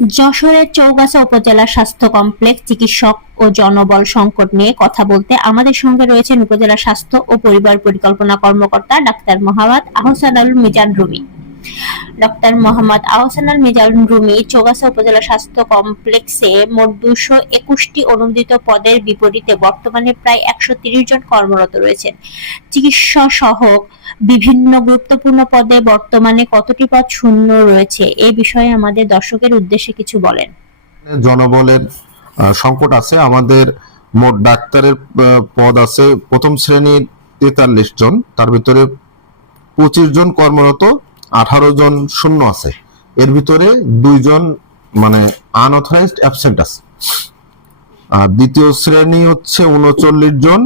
যশোরের চৌগাছা উপজেলা স্বাস্থ্য কমপ্লেক্স চিকিৎসক ও জনবল সংকট নিয়ে কথা বলতে আমাদের সঙ্গে রয়েছেন উপজেলা স্বাস্থ্য ও পরিবার পরিকল্পনা কর্মকর্তা ডাক্তার মোহাম্মদ আহসানুল মিজান রুমি। ডক্টর মোহাম্মদ আহসানুল মিজান রুমি চৌগাছা উপজেলা স্বাস্থ্য কমপ্লেক্সে মোট 221টি অনুমোদিত পদের বিপরীতে বর্তমানে প্রায় 130 জন কর্মরত রয়েছেন। চিকিৎসা সহ বিভিন্ন গুরুত্বপূর্ণ পদে বর্তমানে কতটি পদ শূন্য রয়েছে এই বিষয়ে আমাদের দর্শকের উদ্দেশ্যে কিছু বলেন। জনবলের সংকট আছে। আমাদের মোট ডাক্তারের পদ আছে প্রথম শ্রেণীর 43 জন, তার ভিতরে 25 জন কর্মরত, 18 জন শূন্য আছে। এর ভিতরে 2 জন মানে আনঅথরাইজড অ্যাবসেন্ট আছে। আর দ্বিতীয় শ্রেণী হচ্ছে 39 জন,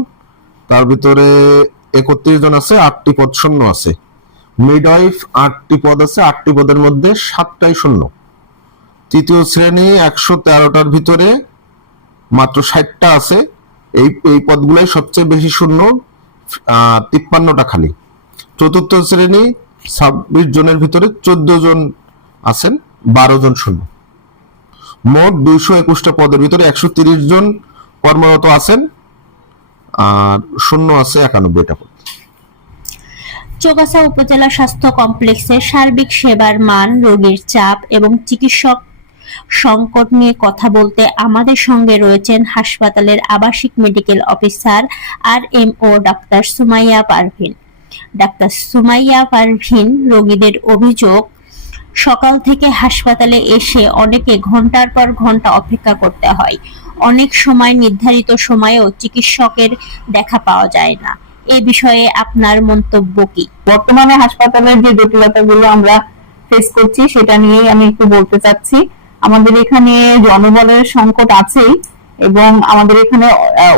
তার ভিতরে 31 জন আছে, 8টি পদ শূন্য আছে। মিডওয়াইফ 8টি পদ আছে, 8টি পদের মধ্যে 7টাই শূন্য। তৃতীয় শ্রেণী 113টার ভিতরে মাত্র 60টা আছে। এই পদগুলাই সবচেয়ে বেশি শূন্য, 53টা খালি। চতুর্থ শ্রেণী 26 জনের ভিতরে 14 জন আছেন, 12 জন শূন্য। মোট 221টা পদের ভিতরে 130 জন কর্মরত আছেন আর শূন্য আছে 91টা পদ। চৌগাছা উপজেলা স্বাস্থ্য কমপ্লেক্সের সার্বিক সেবার মান, রোগীর চাপ এবং চিকিৎসক সংকট নিয়ে কথা বলতে আমাদের সঙ্গে রয়েছেন হাসপাতালের আবাসিক medical officer RMO doctor Sumaiya Parvin. Doctor Sumaiya Parvin, রোগীদের অভিযোগ সকাল থেকে হাসপাতালে এসে অনেকে ঘন্টার পর ঘন্টা অপেক্ষা করতে হয়। অনেক সময় নির্ধারিত সময়েও চিকিৎসকের দেখা পাওয়া যায় না। এই বিষয়ে আপনার মন্তব্য কি? বর্তমানে হাসপাতালের যে জটিলতাগুলো আমরা ফেস করছি সেটা নিয়েই আমি একটু বলতে চাচ্ছি। আমাদের এখানে জনবলের সংকট আছেই, এবং আমাদের এখানে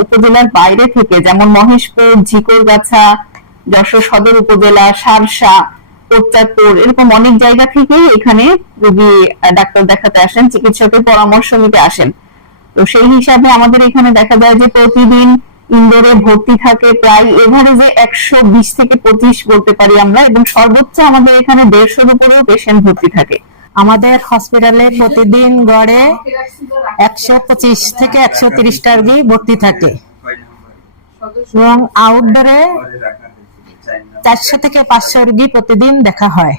উপজেলার বাইরে থেকে যেমন মহেশপুর, ঝিকরগাছা, যশোর সদর উপজেলা, সারসা, কোটচাঁদপুর, এরকম অনেক জায়গা থেকেই এখানে রোগী ডাক্তার দেখাতে আসেন, চিকিৎসকের পরামর্শ নিতে আসেন। তো সেই হিসাবে আমাদের এখানে দেখা যায় যে প্রতিদিন ইনডোরে ভর্তি থাকে প্রায় এভারেজে 120 থেকে 25 বলতে পারি আমরা, এবং সর্বোচ্চ আমাদের এখানে 150-এর উপরেও পেশেন্ট ভর্তি থাকে। আমাদের হসপিটালে প্রতিদিন গড়ে 125 থেকে 130টা রোগী ভর্তি থাকে, এবং আউটডোরে 400 থেকে 500 রোগী প্রতিদিন দেখা হয়।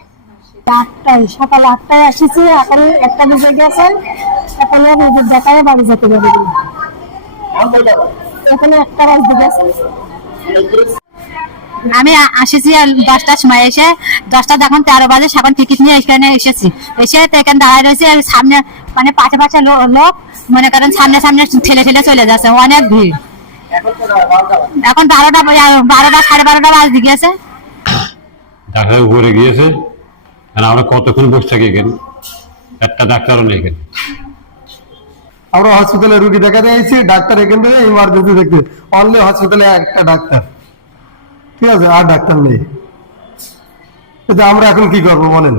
সকাল 8টায় আসিছি, এখন 1টা বেজে গেছে, এখন রোগীর দেখায় বাড়ি যেতে পারি। এখন 1টা বাজে গেছে। আমি আসেছি 10টার সময়, এসে 10টা যখন 13 বাজে এখন টিকিট নিয়ে এখানে এসেছি। এসে তো এখানে দাঁড়ায় রয়েছে, সামনে মানে পাশে পাশে লোক মনে করেন সামনে সামনে ঠেলে ঠেলে চলে যাচ্ছে, অনেক ভিড়। এখন 12টা 12:30 বাজে গিয়েছে। ডাক্তার উপরে গিয়েছে, আমরা কতক্ষণ বসে থাকি এখানে, একটা ডাক্তারও নেই এখানে। আমরা হসপিটালে রুগী দেখাতে আইছি, ডাক্তার এখান থেকে ইমার্জেন্সি দেখতে অনলি হসপিটালে একটা ডাক্তার, ঠিক আছে, আর ডাক্তার নেই। আমরা এখন কি করবো বলেন?